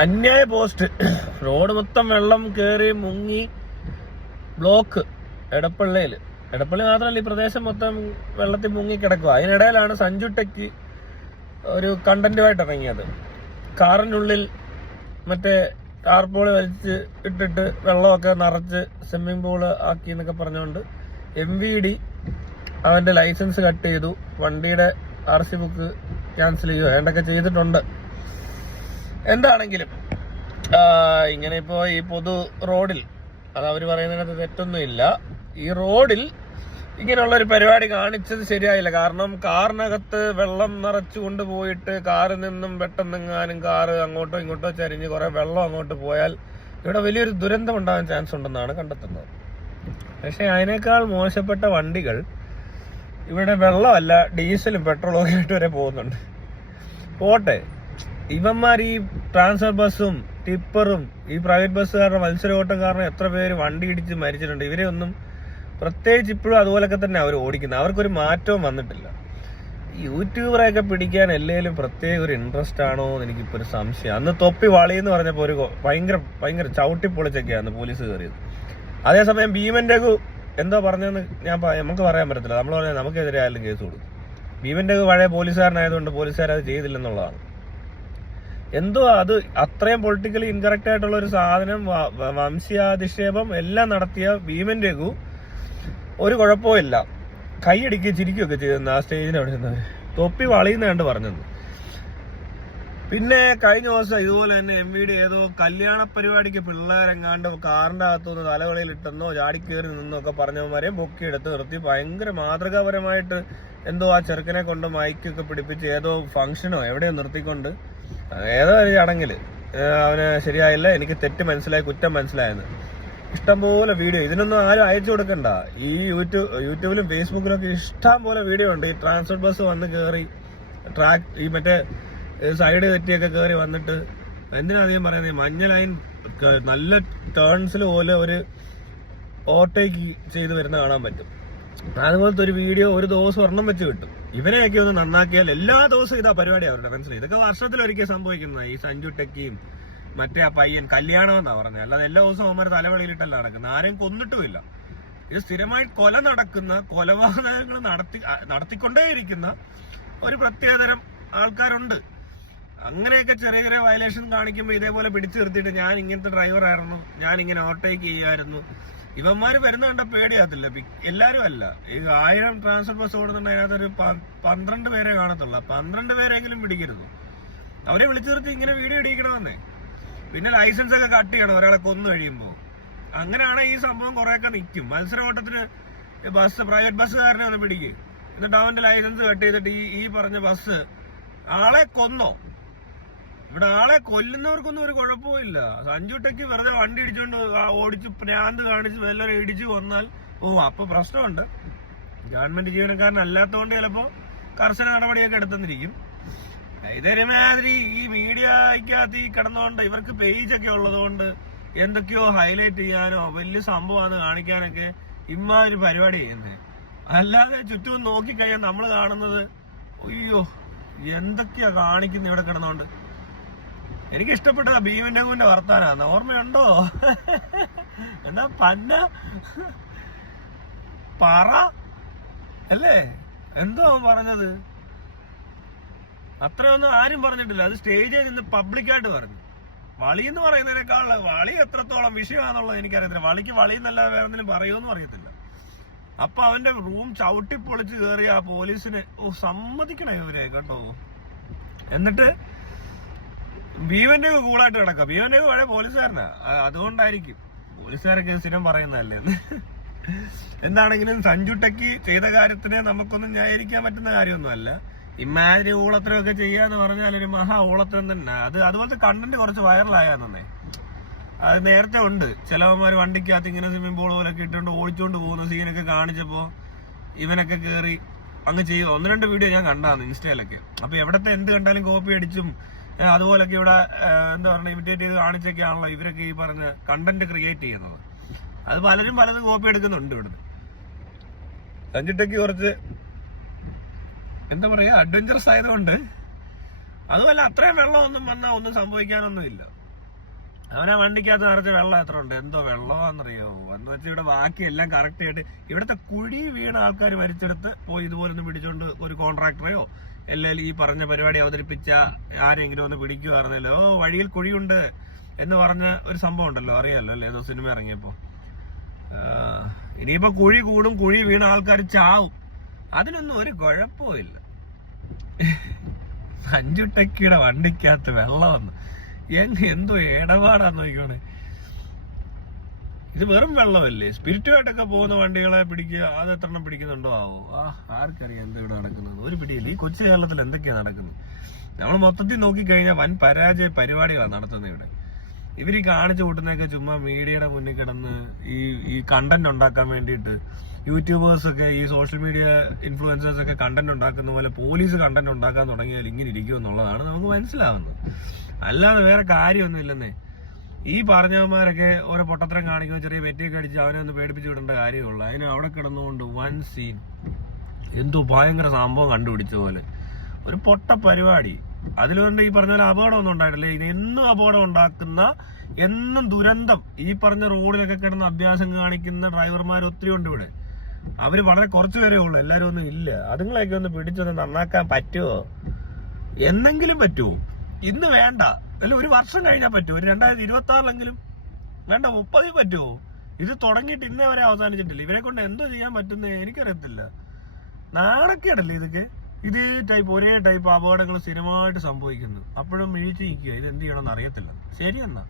അന്യായ post. Road മൊത്തം വെള്ളം കയറി മുങ്ങി ബ്ലോക്ക്. എടപ്പള്ളി മാത്രമല്ല, ഈ പ്രദേശം മൊത്തം വെള്ളത്തിൽ മുങ്ങി കിടക്കുക. അതിനിടയിലാണ് സഞ്ജു ടെക്കി ഒരു കണ്ടന്റുമായിട്ട് ഇറങ്ങിയത്. കാറിനുള്ളിൽ മറ്റേ ടാർപോള് വലിച്ച് ഇട്ടിട്ട് വെള്ളമൊക്കെ നിറച്ച് സ്വിമ്മിംഗ് പൂള് ആക്കി എന്നൊക്കെ പറഞ്ഞുകൊണ്ട് MVD അവന്റെ ലൈസൻസ് കട്ട് ചെയ്തു, വണ്ടിയുടെ RC ബുക്ക് ക്യാൻസൽ ചെയ്യുക, വേണ്ടൊക്കെ ചെയ്തിട്ടുണ്ട്. എന്താണെങ്കിലും ഇങ്ങനെ ഇപ്പോ ഈ പൊതു റോഡിൽ, അത് അവർ പറയുന്നതിനകത്ത് തെറ്റൊന്നുമില്ല, ഈ റോഡിൽ ഇങ്ങനെയുള്ള ഒരു പരിപാടി കാണിച്ചത് ശരിയായില്ല. കാരണം കാറിനകത്ത് വെള്ളം നിറച്ചു കൊണ്ടുപോയിട്ട് കാറിൽ നിന്നും പെട്ടെന്നെങ്ങാനും കാറ് അങ്ങോട്ടോ ഇങ്ങോട്ടോ ചരിഞ്ഞ് കുറെ വെള്ളം അങ്ങോട്ട് പോയാൽ ഇവിടെ വലിയൊരു ദുരന്തം ഉണ്ടാകാൻ ചാൻസ് ഉണ്ടെന്നാണ് കണ്ടെത്തുന്നത്. പക്ഷെ അതിനേക്കാൾ മോശപ്പെട്ട വണ്ടികൾ ഇവിടെ വെള്ളമല്ല, ഡീസലും പെട്രോളും ഒക്കെ ആയിട്ട് വരെ പോകുന്നുണ്ട്. പോട്ടെ, ഇവന്മാർ ഈ ട്രാൻസ്ഫർ ബസ്സും ടിപ്പറും ഈ പ്രൈവറ്റ് ബസ്സുകാരുടെ മത്സരോട്ടം കാരണം എത്ര പേര് വണ്ടി ഇടിച്ച് മരിച്ചിട്ടുണ്ട്. ഇവരെ ഒന്നും പ്രത്യേകിച്ച് ഇപ്പോഴും അതുപോലൊക്കെ തന്നെ അവർ ഓടിക്കുന്നത്. അവർക്കൊരു മാറ്റവും വന്നിട്ടില്ല. യൂട്യൂബറെയൊക്കെ പിടിക്കാൻ എല്ലാവരും പ്രത്യേക ഒരു ഇൻട്രസ്റ്റ് ആണോ എന്ന് എനിക്കിപ്പോൾ ഒരു സംശയം. അന്ന് തൊപ്പി വളി എന്ന് പറഞ്ഞപ്പോൾ ഒരു ഭയങ്കര ചവിട്ടിപ്പൊളിച്ചൊക്കെയാണ് പോലീസ് കയറിയത്. അതേസമയം ഭീമൻ രഘു എന്തോ പറഞ്ഞതെന്ന് നമുക്ക് പറയാൻ പറ്റത്തില്ല. നമ്മൾ പറഞ്ഞാൽ നമുക്കെതിരെ ആയാലും കേസ് കൊടുക്കും. ഭീമൻ രഘു പഴയ പോലീസുകാരനായതുകൊണ്ട് പോലീസുകാരത് ചെയ്തില്ലെന്നുള്ളതാണ്. എന്തോ അത് അത്രയും പൊളിറ്റിക്കലി ഇൻകറക്റ്റ് ആയിട്ടുള്ള ഒരു സാധനം, വംശീയാധിക്ഷേപം എല്ലാം നടത്തിയ ഭീമൻ രഘു ഒരു കുഴപ്പമില്ല, കൈയടിക്കുകയും ചിരിക്കുകയൊക്കെ ചെയ്തെന്ന് ആ സ്റ്റേജിന് അവിടെ നിന്നവർ തൊപ്പി വളയുന്നതാണ്ട് പറഞ്ഞത്. പിന്നെ കഴിഞ്ഞ ദിവസം ഇതുപോലെ തന്നെ MVD ഏതോ കല്യാണ പരിപാടിക്ക് പിള്ളേരെങ്ങാണ്ട് കാറിന്റെ അകത്തുനിന്ന് തലകളിൽ ഇട്ടെന്നോ ചാടിക്കേറി നിന്നോ ഒക്കെ പറഞ്ഞവന്മാരെയും പൊക്കിയെടുത്ത് നിർത്തി ഭയങ്കര മാതൃകാപരമായിട്ട് എന്തോ ആ ചെറുക്കനെ കൊണ്ട് മൈക്കൊക്കെ പിടിപ്പിച്ച് ഏതോ ഫംഗ്ഷനോ എവിടെയോ നിർത്തിക്കൊണ്ട് ഏതോ ഒരു ചടങ്ങില് അവന് ശരിയായില്ല, എനിക്ക് തെറ്റ് മനസ്സിലായി, കുറ്റം മനസ്സിലായെന്ന് ഇഷ്ടംപോലെ വീഡിയോ. ഇതിനൊന്നും ആരും അയച്ചു കൊടുക്കണ്ട. ഈ യൂട്യൂബിലും ഫേസ്ബുക്കിലും ഒക്കെ ഇഷ്ടം പോലെ വീഡിയോ ഉണ്ട്. ഈ ട്രാൻസ്പോർട്ട് ബസ് വന്ന് കയറി ട്രാക്ക് ഈ മറ്റേ സൈഡ് തെറ്റിയൊക്കെ കയറി വന്നിട്ട് എന്തിനാദ്യം പറയുന്നത്, മഞ്ഞ ലൈൻ നല്ല ടേൺസിൽ പോലെ ഒരു ഓവർടേക്ക് ചെയ്ത് വരുന്ന കാണാൻ പറ്റും. അതുപോലത്തെ ഒരു വീഡിയോ ഒരു ദിവസം ഒരെണ്ണം വെച്ച് കിട്ടും. ഇവനെയൊക്കെ ഒന്ന് നന്നാക്കിയാൽ എല്ലാ ദിവസവും ഇതാ പരിപാടി അവരുടെ മനസ്സിലായി. ഇതൊക്കെ വർഷത്തിലൊരിക്കൽ സംഭവിക്കുന്നത്. ഈ സഞ്ജു ടെക്കിയും മറ്റേ ആ പയ്യൻ കല്യാണം എന്നാ പറഞ്ഞത്. അല്ലാതെ എല്ലാ ദിവസവും അവന്മാർ തലവെളിയിലിട്ടല്ല നടക്കുന്നത്. ആരെയും കൊന്നിട്ടുമില്ല. ഇത് സ്ഥിരമായി കൊല നടക്കുന്ന, കൊലപാതകങ്ങൾ നടത്തിക്കൊണ്ടേയിരിക്കുന്ന ഒരു പ്രത്യേകതരം ആൾക്കാരുണ്ട്. അങ്ങനെയൊക്കെ ചെറിയ ചെറിയ വയലേഷൻ കാണിക്കുമ്പോൾ ഇതേപോലെ പിടിച്ചു നിർത്തിയിട്ട് ഞാൻ ഇങ്ങനത്തെ ഡ്രൈവർ ആയിരുന്നു, ഞാൻ ഇങ്ങനെ ഓവർടേക്ക് ചെയ്യുമായിരുന്നു. ഇവന്മാര് വരുന്ന കണ്ട പേടിയാകത്തില്ല. എല്ലാരും അല്ല, ഈ 1000 ട്രാൻസ്ഫർ ബസ് ഓടുന്നുണ്ട്, അതിനകത്തൊരു 12 പേരെ കാണത്തുള്ളൂ. 12 പേരെങ്കിലും പിടിക്കരുത്. അവരെ വിളിച്ചു നിർത്തി ഇങ്ങനെ വീഡിയോ ഇടിക്കണമെന്നേ. പിന്നെ ലൈസൻസ് ഒക്കെ കട്ട് ചെയ്യണം ഒരാളെ കൊന്നു കഴിയുമ്പോൾ. അങ്ങനെയാണ് ഈ സംഭവം കുറെയൊക്കെ നിൽക്കും. മത്സര ഓട്ടത്തിന് പ്രൈവറ്റ് ബസ്സുകാരനെ ഒന്ന് പിടിക്കും, എന്നിട്ട് അവന്റെ ലൈസൻസ് കട്ട് ചെയ്തിട്ട് ഈ പറഞ്ഞ ബസ് ആളെ കൊന്നോ. ഇവിടെ ആളെ കൊല്ലുന്നവർക്കൊന്നും ഒരു കുഴപ്പമില്ല. സഞ്ജു ടെക്കി വെറുതെ വണ്ടി ഇടിച്ചുകൊണ്ട് ഓടിച്ച് പ്രാന്ത് കാണിച്ച് വല്ലവരും ഇടിച്ചു കൊന്നാൽ അപ്പൊ പ്രശ്നമുണ്ട്. ഗവൺമെന്റ് ജീവനക്കാരനല്ലാത്തതുകൊണ്ട് ചിലപ്പോ കർശന നടപടിയൊക്കെ എടുത്തെന്നിരിക്കും. ഇതേമാതിരി ഈ മീഡിയക്കകത്ത് ഈ കിടന്നുകൊണ്ട് ഇവർക്ക് പേജൊക്കെ ഉള്ളതുകൊണ്ട് എന്തൊക്കെയോ ഹൈലൈറ്റ് ചെയ്യാനോ വലിയ സംഭവമാണെന്ന് കാണിക്കാനൊക്കെ ഇമ്മാതിരി പരിപാടി ചെയ്യുന്നത്. അല്ലാതെ ചുറ്റും നോക്കിക്കഴിഞ്ഞാൽ നമ്മൾ കാണുന്നത് അയ്യോ എന്തൊക്കെയാ കാണിക്കുന്നത് ഇവിടെ കിടന്നോണ്ട്. എനിക്ക് ഇഷ്ടപ്പെട്ട ഭീമൻ രഘുവിന്റെ വർത്താനാണ്. ഓർമ്മയുണ്ടോ? എന്നാ പന്ന പറ അല്ലേ, എന്തോ അവൻ പറഞ്ഞത്? അത്രയൊന്നും ആരും പറഞ്ഞിട്ടില്ല. അത് സ്റ്റേജിൽ നിന്ന് പബ്ലിക്കായിട്ട് പറഞ്ഞു. വളി എന്ന് പറയുന്നതിനേക്കാൾ വളി എത്രത്തോളം വിഷയമാണെന്നുള്ളത് എനിക്കറിയത്തില്ല. വളിക്ക് വളി എന്നല്ല വേറെ എന്തെങ്കിലും പറയുമെന്നും അറിയത്തില്ല. അപ്പൊ അവന്റെ റൂം ചവിട്ടിപ്പൊളിച്ച് കയറി ആ പോലീസിനെ സമ്മതിക്കണേ ഇവരെ കേട്ടോ. എന്നിട്ട് ഭീമന്റെ കൂളായിട്ട് കിടക്കാം. ഭീമന്റെ പഴയ പോലീസുകാരനാ, അതുകൊണ്ടായിരിക്കും പോലീസുകാരൊക്കെ സ്ഥിരം പറയുന്നതല്ലേ. എന്താണെങ്കിലും സഞ്ജു ടെക്കി ചെയ്ത കാര്യത്തിനെ നമുക്കൊന്നും ന്യായീകരിക്കാൻ പറ്റുന്ന കാര്യമൊന്നുമല്ല. ഇമാതിരി ഊളത്തരമൊക്കെ ചെയ്യാന്ന് പറഞ്ഞാൽ ഒരു മഹാ ഊളത്തരം തന്നെ. അതുപോലത്തെ കണ്ടന്റ് കുറച്ച് വൈറലായാന്നേ. അത് നേരത്തെ ഉണ്ട്. ചിലവന്മാർ വണ്ടിക്കകത്ത് ഇങ്ങനെ സ്വിമ്മിംഗ് പൂൾ പോലൊക്കെ ഇട്ടുകൊണ്ട് ഓടിച്ചോണ്ട് പോകുന്ന സീനൊക്കെ കാണിച്ചപ്പോ ഇവനൊക്കെ കയറി അങ്ങ് ചെയ്യും. 1-2 വീഡിയോ ഞാൻ കണ്ടാന്ന് ഇൻസ്റ്റയിലൊക്കെ. അപ്പൊ എവിടത്തെ എന്ത് കണ്ടാലും കോപ്പി അടിച്ചും അതുപോലൊക്കെ ഇവിടെ എന്താ പറയുക ഇമിറ്റേറ്റ് ചെയ്ത് കാണിച്ചൊക്കെയാണല്ലോ ഇവരൊക്കെ ഈ പറഞ്ഞ കണ്ടന്റ് ക്രിയേറ്റ് ചെയ്യുന്നത്. അത് പലരും പലതും കോപ്പി എടുക്കുന്നുണ്ട് ഇവിടുന്ന്. സഞ്ജു ടെക്കി കുറച്ച് എന്താ പറയാ അഡ്വഞ്ചറസ് ആയതുകൊണ്ട് അതുമല്ല അത്രയും വെള്ളമൊന്നും വന്നാൽ ഒന്നും സംഭവിക്കാനൊന്നുമില്ല. അവനാ വണ്ടിക്കകത്ത് നിറച്ച വെള്ളം എത്ര ഉണ്ട്, എന്തോ വെള്ളമാണെന്നറിയാവോ എന്ന് വെച്ചാൽ ഇവിടെ ബാക്കി എല്ലാം കറക്റ്റ് ആയിട്ട് ഇവിടുത്തെ കുഴി വീണ ആൾക്കാർ മരിച്ചെടുത്ത് പോയി ഇതുപോലെ ഒന്ന് പിടിച്ചോണ്ട് ഒരു കോൺട്രാക്ടറെയോ അല്ലെങ്കിൽ ഈ പറഞ്ഞ പരിപാടി അവതരിപ്പിച്ച ആരെങ്കിലും ഒന്ന് പിടിക്കുവായിരുന്നല്ലോ, വഴിയിൽ കുഴിയുണ്ട് എന്ന് പറഞ്ഞ ഒരു സംഭവം ഉണ്ടല്ലോ, അറിയാലോ അല്ലേ, ഏതോ സിനിമ ഇറങ്ങിയപ്പോ. ഇനിയിപ്പോ കുഴി കൂടും, കുഴി വീണ ആൾക്കാർ ചാവും, അതിനൊന്നും ഒരു കുഴപ്പവും ഇല്ല. 5 ടക്കിയുടെ വണ്ടിക്കകത്ത് വെള്ളം വന്നു, എന്തോ ഇടപാടാന്ന് നോക്കിക്കോണേ. ഇത് വെറും വെള്ളമല്ലേ, സ്പിരിറ്റുമായിട്ടൊക്കെ പോകുന്ന വണ്ടികളെ പിടിക്കുക, അത് എത്ര എണ്ണം പിടിക്കുന്നുണ്ടോ ആവോ, ആർക്കറിയാം എന്താ ഇവിടെ നടക്കുന്നത്, ഒരു പിടിയില്ല. ഈ കൊച്ചു കേരളത്തിൽ എന്തൊക്കെയാ നടക്കുന്നത്? നമ്മൾ മൊത്തത്തിൽ നോക്കിക്കഴിഞ്ഞാൽ വൻ പരാജയ പരിപാടികളാണ് നടത്തുന്നത് ഇവിടെ. ഇവർ ഈ കാണിച്ചു കൂട്ടുന്നതൊക്കെ ചുമ്മാ മീഡിയയുടെ മുന്നിൽ കിടന്ന് ഈ കണ്ടന്റ് ഉണ്ടാക്കാൻ വേണ്ടിയിട്ട് യൂട്യൂബേഴ്സൊക്കെ, ഈ സോഷ്യൽ മീഡിയ ഇൻഫ്ലുവൻസേഴ്സൊക്കെ കണ്ടന്റ് ഉണ്ടാക്കുന്ന പോലെ പോലീസ് കണ്ടന്റ് ഉണ്ടാക്കാൻ തുടങ്ങിയാൽ ഇങ്ങനെ ഇരിക്കും എന്നുള്ളതാണ് നമുക്ക് മനസ്സിലാവുന്നത്. അല്ലാതെ വേറെ കാര്യമൊന്നും ഇല്ലെന്നേ. ഈ പറഞ്ഞവന്മാരൊക്കെ ഓരോ പൊട്ടത്തരം കാണിക്കുന്ന ചെറിയ വെറ്റിയൊക്കെ അടിച്ച് അവനെ ഒന്ന് പേടിപ്പിച്ച് വിടേണ്ട കാര്യമുള്ളൂ. അതിന് അവിടെ കിടന്നുകൊണ്ട് വൻ സീൻ, എന്തോ ഭയങ്കര സംഭവം കണ്ടുപിടിച്ച പോലെ ഒരു പൊട്ട പരിപാടി. അതിലുകൊണ്ട് ഈ പറഞ്ഞ പോലെ അപകടമൊന്നും ഉണ്ടായിട്ടില്ല. എന്നും അപകടം ഉണ്ടാക്കുന്ന, എന്നും ദുരന്തം ഈ പറഞ്ഞ റോഡിലൊക്കെ കിടന്ന് അഭ്യാസം കാണിക്കുന്ന ഡ്രൈവർമാർ ഒത്തിരി ഉണ്ട് ഇവിടെ. അവര് വളരെ കുറച്ചു പേരേ ഉള്ളൂ, എല്ലാരും ഒന്നും ഇല്ല. അതുങ്ങളെയൊക്കെ ഒന്ന് പിടിച്ചൊന്ന് നന്നാക്കാൻ പറ്റുമോ? എന്നെങ്കിലും പറ്റുമോ? ഇന്ന് വേണ്ട, അല്ല ഒരു വർഷം കഴിഞ്ഞാൽ പറ്റുമോ? ഒരു 2026 വേണ്ട, 30 പറ്റുമോ? ഇത് തുടങ്ങിയിട്ട് ഇന്നേ വരെ അവസാനിച്ചിട്ടില്ല. ഇവരെ കൊണ്ട് എന്തോ ചെയ്യാൻ പറ്റുന്നത് എനിക്കറിയത്തില്ല. നാണക്കേടല്ലേ ഇതൊക്കെ? ഇതേ ഒരേ ടൈപ്പ് അപകടങ്ങൾ സ്ഥിരമായിട്ട് സംഭവിക്കുന്നു. അപ്പോഴും മിഴിച്ച് നിൽക്കുക, ഇത് എന്ത് ചെയ്യണമെന്ന് അറിയത്തില്ല. ശരി എന്നാ.